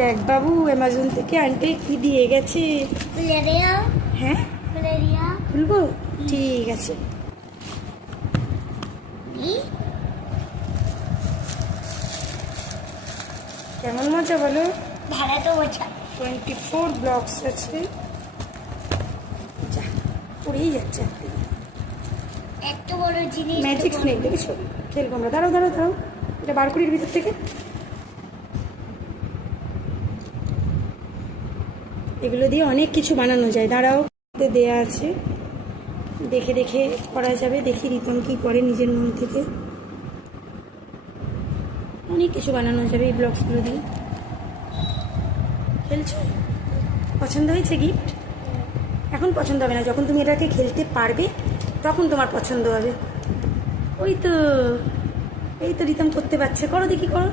দেখ বাবু অ্যামাজন থেকে আন্টি কি দিয়ে গেছে। হ্যাঁ খুলবো, ঠিক আছে। কেমন মজা বলো? ভাড়া তো মজা। 24 ব্লকস আছে, যা পড়েই যাচ্ছে। এত বড় জিনিস, ম্যাজিক স্নেক দেখেছো? খেলবো আমরা, দাঁড়াও দাঁড়াও দাঁড়াও, এটা বার করির ভিতর থেকে। এগুলো দিয়ে অনেক কিছু বানানো যায়, দাঁড়াও দেয়া আছে, দেখে দেখে করা যাবে। দেখি রিতম কি করে নিজের মন থেকে। অনেক কিছু বানানো যাবে এই ব্লকসগুলো দিয়ে। খেলছো? পছন্দ হয়েছে গিফট? এখন পছন্দ হবে না, যখন তুমি এটাকে খেলতে পারবে তখন তোমার পছন্দ হবে। ওই তো, এই তো রিতম করতে পারছে, করো দেখি করো।